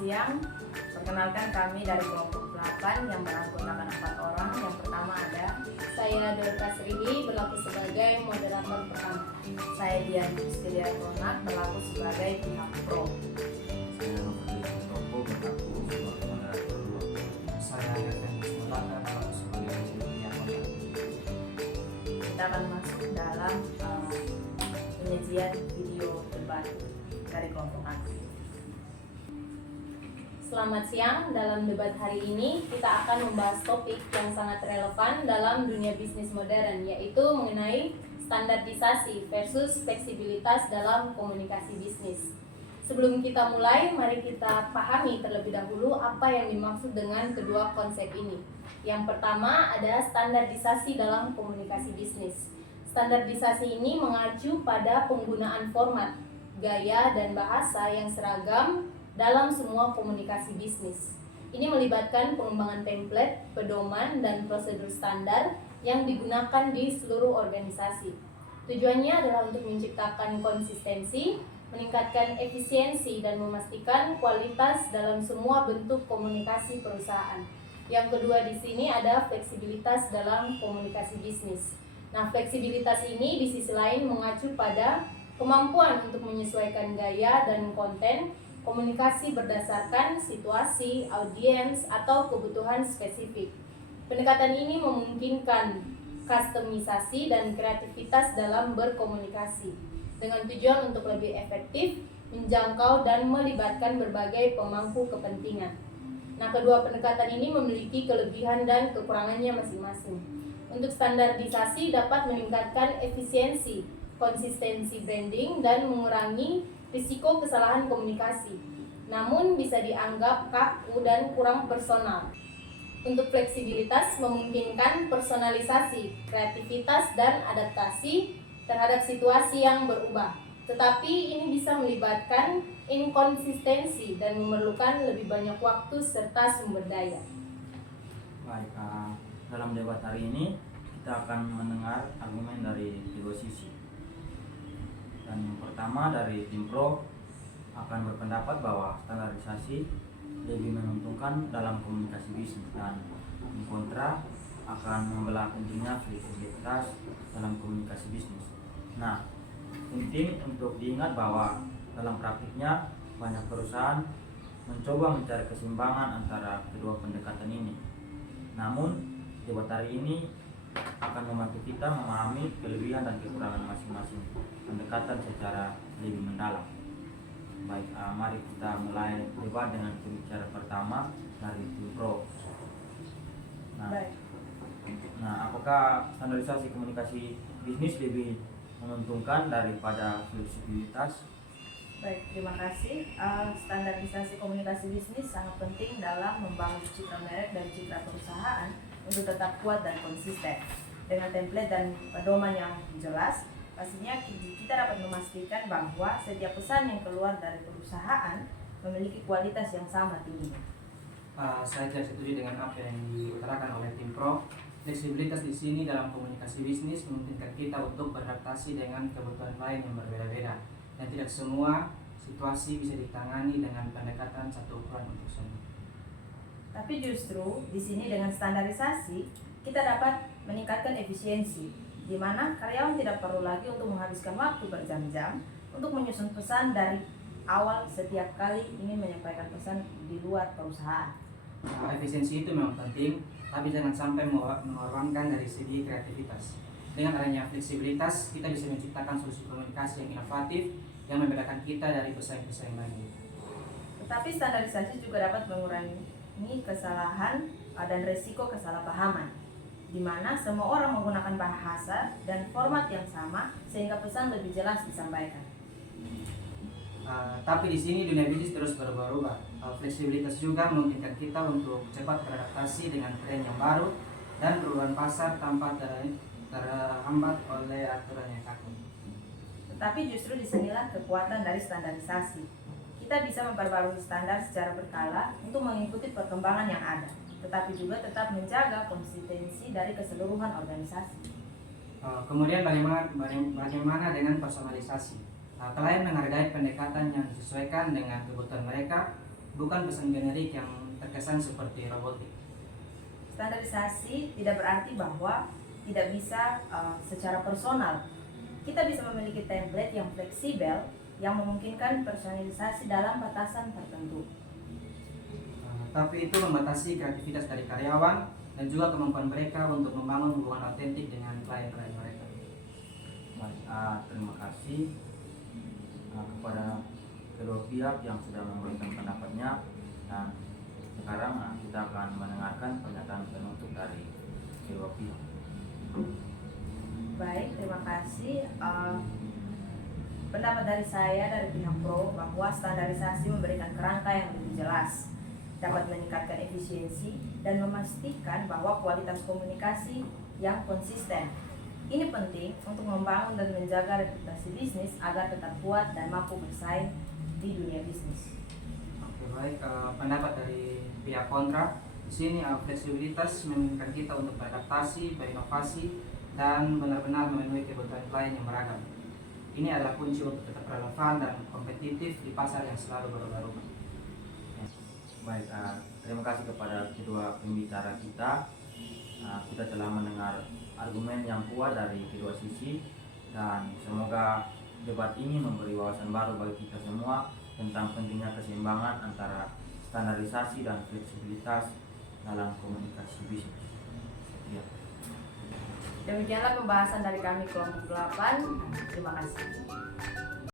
siang. Perkenalkan kami dari kelompok 8 yang beranggotakan 4 orang. Yang pertama ada Saya Delta Srihi berlaku sebagai moderator pertama. saya Dian Justilia Ronak berlaku sebagai pihak pro. Saya Nofri Topo berlaku sebagai moderator 2. Saya Irfan Bismillaka berlaku sebagai pihak kontak. Kita akan masuk dalam penyajian video debat dari kelompok kami. Selamat siang, dalam debat hari ini kita akan membahas topik yang sangat relevan dalam dunia bisnis modern, yaitu mengenai standarisasi versus fleksibilitas dalam komunikasi bisnis. Sebelum kita mulai, mari kita pahami terlebih dahulu apa yang dimaksud dengan kedua konsep ini. Yang pertama ada standarisasi dalam komunikasi bisnis. Standarisasi ini mengacu pada penggunaan format, gaya, dan bahasa yang seragam dalam semua komunikasi bisnis. Ini melibatkan pengembangan template, pedoman, dan prosedur standar yang digunakan di seluruh organisasi. Tujuannya adalah untuk menciptakan konsistensi, meningkatkan efisiensi, dan memastikan kualitas dalam semua bentuk komunikasi perusahaan. Yang kedua di sini ada fleksibilitas dalam komunikasi bisnis. Nah, fleksibilitas ini di sisi lain mengacu pada kemampuan untuk menyesuaikan gaya dan konten komunikasi berdasarkan situasi, audiens, atau kebutuhan spesifik. Pendekatan ini memungkinkan kustomisasi dan kreativitas dalam berkomunikasi dengan tujuan untuk lebih efektif, menjangkau, dan melibatkan berbagai pemangku kepentingan. Nah, kedua pendekatan ini memiliki kelebihan dan kekurangannya masing-masing. Untuk standarisasi dapat meningkatkan efisiensi, konsistensi branding, dan mengurangi risiko kesalahan komunikasi, namun bisa dianggap kaku dan kurang personal. Untuk fleksibilitas memungkinkan personalisasi, kreativitas, dan adaptasi terhadap situasi yang berubah. Tetapi ini bisa melibatkan inkonsistensi dan memerlukan lebih banyak waktu serta sumber daya. Baik, dalam debat hari ini kita akan mendengar argumen dari kedua sisi. Dan yang pertama dari tim pro akan berpendapat bahwa standarisasi lebih menguntungkan dalam komunikasi bisnis, dan yang kontra akan membelah pentingnya fleksibilitas dalam komunikasi bisnis. Nah, penting untuk diingat bahwa dalam praktiknya banyak perusahaan mencoba mencari keseimbangan antara kedua pendekatan ini. Namun, debat hari ini akan membantu kita memahami kelebihan dan kekurangan masing-masing pendekatan secara lebih mendalam. Baik, mari kita mulai debat dengan pembicara pertama dari tim pro. Nah, apakah standarisasi komunikasi bisnis lebih menguntungkan daripada fleksibilitas? Baik, terima kasih. Standarisasi komunikasi bisnis sangat penting dalam membangun citra merek dan citra perusahaan untuk tetap kuat dan konsisten. Dengan template dan pedoman yang jelas, pastinya kita dapat memastikan bahwa setiap pesan yang keluar dari perusahaan memiliki kualitas yang sama tingginya. Saya tidak setuju dengan apa yang diutarakan oleh tim pro. Fleksibilitas di sini dalam komunikasi bisnis memungkinkan kita untuk beradaptasi dengan kebutuhan lain yang berbeda-beda, dan tidak semua situasi bisa ditangani dengan pendekatan satu ukuran untuk semua. Tapi justru di sini dengan standarisasi kita dapat meningkatkan efisiensi, di mana karyawan tidak perlu lagi untuk menghabiskan waktu berjam-jam untuk menyusun pesan dari awal setiap kali ingin menyampaikan pesan di luar perusahaan. Efisiensi itu memang penting, tapi jangan sampai mengorbankan dari segi kreativitas. Dengan adanya fleksibilitas, kita bisa menciptakan solusi komunikasi yang inovatif yang membedakan kita dari pesaing-pesaing lain. Tetapi standarisasi juga dapat mengurangi kesalahan dan resiko kesalahpahaman, di mana semua orang menggunakan bahasa dan format yang sama sehingga pesan lebih jelas disampaikan. Tapi di sini dunia bisnis terus berubah-ubah. Fleksibilitas juga memungkinkan kita untuk cepat beradaptasi dengan tren yang baru dan perubahan pasar tanpa terhambat oleh aturan yang kaku. Tetapi justru disinilah kekuatan dari standarisasi. Kita bisa memperbarui standar secara berkala untuk mengikuti perkembangan yang ada, tetapi juga tetap menjaga konsistensi dari keseluruhan organisasi. Kemudian bagaimana dengan personalisasi? Klien menghargai pendekatan yang disesuaikan dengan kebutuhan mereka, bukan pesan generik yang terkesan seperti robotik. Standarisasi tidak berarti bahwa tidak bisa secara personal. Kita bisa memiliki template yang fleksibel yang memungkinkan personalisasi dalam batasan tertentu. Tapi itu membatasi kreativitas dari karyawan dan juga kemampuan mereka untuk membangun hubungan otentik dengan klien-klien mereka. Baik, terima kasih kepada kedua pihak yang sudah memberikan pendapatnya, dan sekarang kita akan mendengarkan pernyataan penutup dari kedua pihak. Baik, terima kasih. Pendapat dari saya dari pihak pro bahwa standarisasi memberikan kerangka yang lebih jelas, dapat meningkatkan efisiensi dan memastikan bahwa kualitas komunikasi yang konsisten. Ini penting untuk membangun dan menjaga reputasi bisnis agar tetap kuat dan mampu bersaing di dunia bisnis. Oke, baik. Pendapat dari pihak kontra, di sini fleksibilitas memungkinkan kita untuk beradaptasi, berinovasi, dan benar-benar memenuhi kebutuhan klien yang beragam. Ini adalah kunci untuk tetap relevan dan kompetitif di pasar yang selalu berubah-ubah. Baik, terima kasih kepada kedua pembicara kita. Kita telah mendengar argumen yang kuat dari kedua sisi, dan semoga debat ini memberi wawasan baru bagi kita semua tentang pentingnya keseimbangan antara standarisasi dan fleksibilitas dalam komunikasi bisnis. Ya. Demikianlah pembahasan dari kami kelompok 8. Terima kasih.